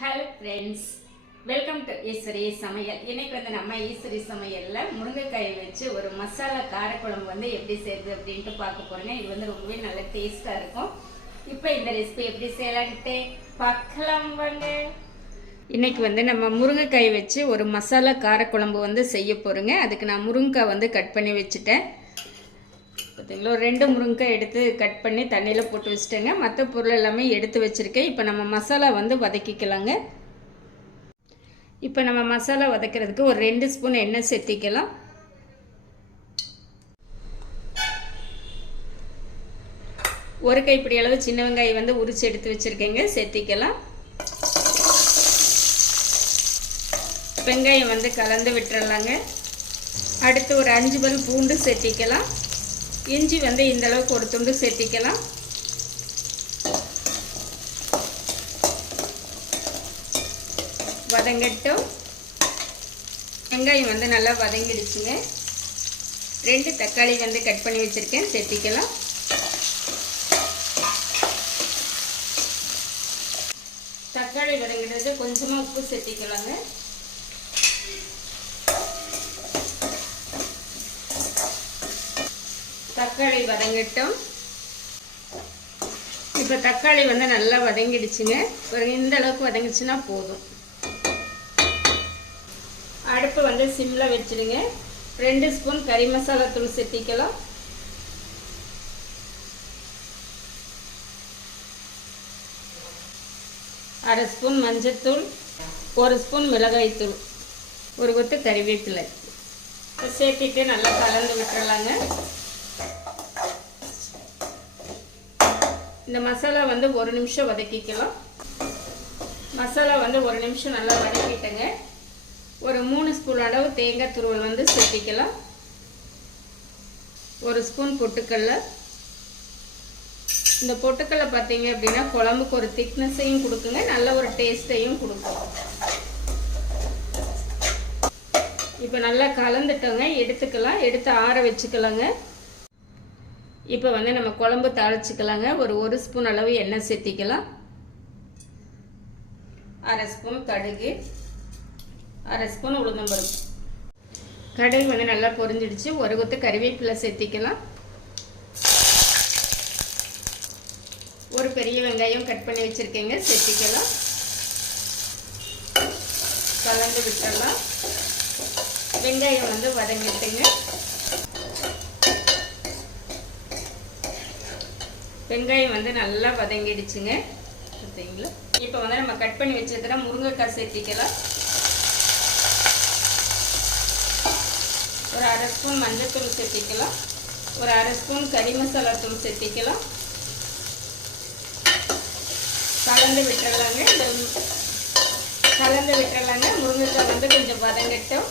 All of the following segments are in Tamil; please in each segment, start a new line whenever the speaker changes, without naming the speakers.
Hello friends welcome to Eswari சமையல் இன்னைக்கு வந்து நம்ம ஈஸ்வரி சமையலில் முருங்கைக்காயை வச்சு ஒரு மசாலா காரக்குழம்பு வந்து எப்படி செய்யுது அப்படின்ட்டு பார்க்க போகிறேங்க இது வந்து ரொம்பவே நல்ல டேஸ்ட்டாக இருக்கும். இப்போ இந்த ரெசிபி எப்படி செய்யலான்ட்டு பார்க்கலாம் வாங்க. இன்றைக்கி வந்து நம்ம முருங்கைக்காய் வச்சு ஒரு மசாலா காரக்குழம்பு வந்து செய்ய போகிறோங்க அதுக்கு நான் முருங்கைக்காய் வந்து கட் பண்ணி வச்சுட்டேன். பார்த்தீங்களா ரெண்டு முருங்கைக்காய் எடுத்து கட் பண்ணி தண்ணியில் போட்டு வச்சுட்டேங்க. மற்ற பொருள் எல்லாமே எடுத்து வச்சுருக்கேன். இப்போ நம்ம மசாலா வந்து வதக்கிக்கலாங்க. இப்போ நம்ம மசாலா வதக்கிறதுக்கு ஒரு ரெண்டு ஸ்பூன் எண்ணெய் சேர்த்திக்கலாம். ஒரு கைப்பிடி அளவு சின்ன வெங்காயம் வந்து உரிச்சு எடுத்து வச்சுருக்கேங்க. சேர்த்திக்கலாம். வெங்காயம் வந்து கலந்து விட்டுறலாங்க. அடுத்து ஒரு அஞ்சு பல் பூண்டு சேர்த்திக்கலாம். இஞ்சி வந்து இந்த அளவுக்கு ஒரு துண்டு சேர்த்திக்கலாம். வதங்கட்டும். வெங்காயம் வந்து நல்லா வதங்கிடுச்சுங்க. ரெண்டு தக்காளி வந்து கட் பண்ணி வச்சுருக்கேன் சேர்த்திக்கலாம். தக்காளி வதங்கிடுறது கொஞ்சமாக உப்பு சேர்த்திக்கலாங்க. தக்காளி வதங்கட்டும். இப்போ தக்காளி வந்து நல்லா வதங்கிடுச்சுங்க. ஒரு இந்த அளவுக்கு வதங்கிடுச்சுன்னா போதும். அடுப்பு வந்து சிம்மில் வச்சுடுங்க. ரெண்டு ஸ்பூன் கறி மசாலா தூள் சேர்த்திக்கலாம். அரை ஸ்பூன் மஞ்சத்தூள் ஒரு ஸ்பூன் மிளகாய்த்தூள் ஒரு கொத்து கறிவேப்பிலை. சேர்த்திட்டு நல்லா கலந்து விட்டுறலாங்க. இந்த மசாலா வந்து ஒரு நிமிஷம் வதக்கிக்கலாம். மசாலா வந்து ஒரு நிமிஷம் நல்லா வதக்கிட்டேங்க. ஒரு மூணு ஸ்பூன் அளவு தேங்காய் துருவல் வந்து சேர்த்திக்கலாம். ஒரு ஸ்பூன் பொட்டுக்கடல. இந்த பொட்டுக்கடலை பார்த்தீங்க அப்படின்னா குழம்புக்கு ஒரு திக்னஸையும் கொடுக்குங்க. நல்ல ஒரு டேஸ்ட்டையும் கொடுக்கும். இப்போ நல்லா கலந்துட்டோங்க. எடுத்துக்கலாம். எடுத்து ஆற வச்சுக்கலாங்க. இப்போ வந்து நம்ம குழம்பு தாளிச்சிக்கலாங்க. ஒரு ஒரு ஸ்பூன் அளவு எண்ணெய் சேர்த்திக்கலாம். அரை ஸ்பூன் கடுகு. அரை ஸ்பூன் உளுந்தம்பருப்பு கடுகு வந்து நல்லா பொரிஞ்சிடுச்சு. ஒரு கொத்து கறிவேப்பிலை சேர்த்திக்கலாம். ஒரு பெரிய வெங்காயம் கட் பண்ணி வச்சுருக்கேங்க. சேர்த்திக்கலாம். கலந்து விட்டுடலாம். வெங்காயம் வந்து வதங்கிட்டுங்க வெங்காயம் வந்து நல்லா வதங்கிடுச்சுங்க. பார்த்தீங்களா? இப்போ வந்து நம்ம கட் பண்ணி வச்சிருக்கிற முருங்கைக்காய் சேர்த்திக்கலாம். ஒரு அரை ஸ்பூன் மஞ்சத்தூள் சேர்த்திக்கலாம். ஒரு அரை ஸ்பூன் கறி மசாலா தூள் சேர்த்திக்கலாம். கலந்து விட்டுறலாங்க கலந்து விட்டுறலாங்க முருங்கைக்காய் வந்து கொஞ்சம் வதங்கட்டும்.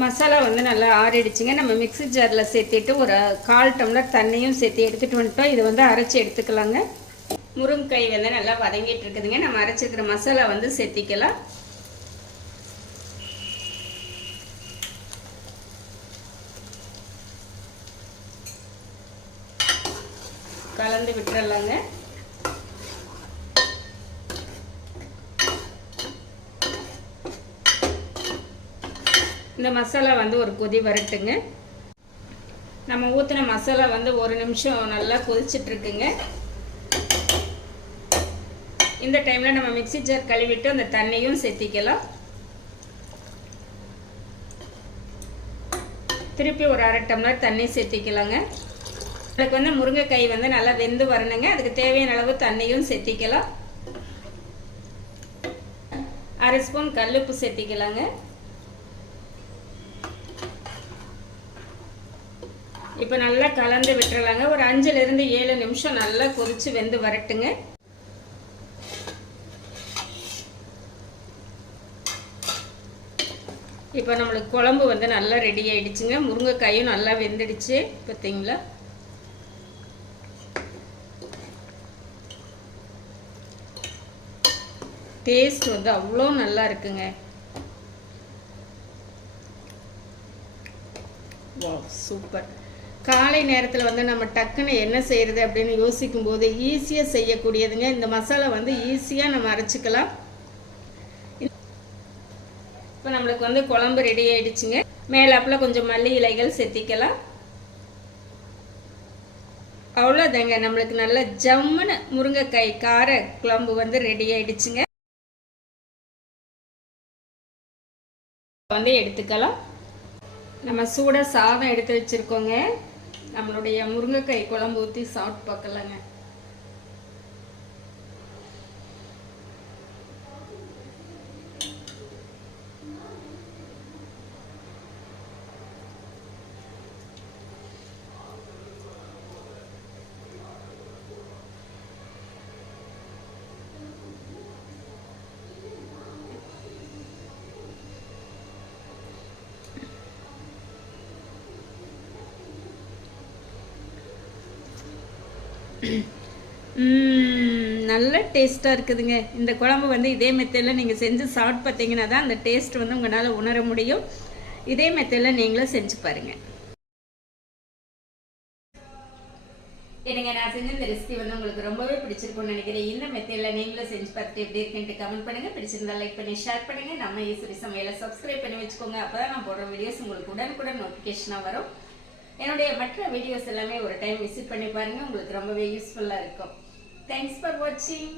மசாலா வந்து நல்லா ஆறிடுச்சுங்க. நம்ம மிக்ஸி ஜாரில் சேர்த்திட்டு ஒரு கால் டம்ளர் தண்ணியும் சேர்த்து எடுத்துகிட்டு வந்துட்டோம். இதை வந்து அரைச்சி எடுத்துக்கலாங்க. முருங்கைக்காய் வந்து நல்லா வதங்கிட்டு இருக்குதுங்க. நம்ம அரைச்சிருக்கிற மசாலா வந்து சேர்த்திக்கலாம். கலந்து விட்டுறலாங்க. இந்த மசாலா வந்து ஒரு கொதி வரட்டுங்க. நம்ம ஊற்றின மசாலா வந்து ஒரு நிமிஷம் நல்லா கொதிச்சிட்ருக்குங்க. இந்த டைமில் நம்ம மிக்சி ஜார் கழுவிட்டு அந்த தண்ணியும் சேர்த்திக்கலாம். திருப்பி ஒரு அரை டம்ளர் தண்ணி சேர்த்திக்கலாங்க. அதுக்கு வந்து முருங்கைக்காய் வந்து நல்லா வெந்து வரணுங்க. அதுக்கு தேவையான அளவு தண்ணியும் சேர்த்திக்கலாம். அரை ஸ்பூன் கல்லுப்பு சேர்த்திக்கலாங்க. இப்போ நல்லா கலந்து விட்டுறலாங்க. ஒரு அஞ்சுலேருந்து ஏழு நிமிஷம் நல்லா கொதித்து வெந்து வரட்டுங்க. இப்போ நம்மளுக்கு குழம்பு வந்து நல்லா ரெடி ஆகிடுச்சுங்க முருங்கைக்காயும் நல்லா வெந்துடுச்சு. பார்த்தீங்களா டேஸ்ட் வந்து அவ்வளோ நல்லா இருக்குங்க. வா சூப்பர் காலை நேரத்தில் வந்து நம்ம டக்குன்னு என்ன செய்கிறது அப்படின்னு யோசிக்கும் போது ஈஸியாக செய்யக்கூடியதுங்க. இந்த மசாலா வந்து ஈஸியாக நம்ம அரைச்சிக்கலாம். இப்போ நம்மளுக்கு வந்து குழம்பு ரெடி ஆயிடுச்சுங்க. மேலாப்பில் கொஞ்சம் மல்லி இலைகள் செத்திக்கலாம். அவ்வளோதாங்க நம்மளுக்கு நல்ல ஜம்முன்னு முருங்கைக்காய் கார குழம்பு வந்து ரெடி ஆயிடுச்சுங்க. வந்து எடுத்துக்கலாம். நம்ம சூடாக சாதம் எடுத்து வச்சுருக்கோங்க. நம்மளுடைய முருங்கைக்காய் குழம்பு ஊற்றி சாப்பிட்டு பார்க்கலாங்க. நல்ல டேஸ்ட்டாக இருக்குதுங்க. இந்த குழம்பு வந்து இதே மெத்தடில் நீங்கள் செஞ்சு சாப்பிட்டு பார்த்தீங்கன்னா தான் அந்த டேஸ்ட் வந்து உங்களால் உணர முடியும். இதே மெத்தடில் நீங்களும் செஞ்சு பாருங்கள் எனக்கு நான் செஞ்ச இந்த ரெசிபி வந்து உங்களுக்கு ரொம்பவே பிடிச்சிருக்கும்னு நினைக்கிறேன். இந்த மெத்தடில் நீங்களும் செஞ்சு பார்த்துட்டு எப்படி இருக்குன்ட்டு கமெண்ட் பண்ணுங்க. பிடிச்சிருந்தா லைக் பண்ணி ஷேர் பண்ணுங்க. நம்ம ஈஸ்வரி சமையலை சப்ஸ்கிரைப் பண்ணி வச்சுக்கோங்க. அப்பதான் நான் போடுற வீடியோஸ் உங்களுக்கு உடனுக்குடன் நோட்டிஃபிகேஷனாக வரும். என்னுடைய மற்ற வீடியோஸ் எல்லாமே ஒரு டைம் விசிட் பண்ணி பாருங்க. உங்களுக்கு ரொம்பவே யூஸ்ஃபுல்லாக இருக்கும். தேங்க்ஸ் ஃபார் வாட்சிங்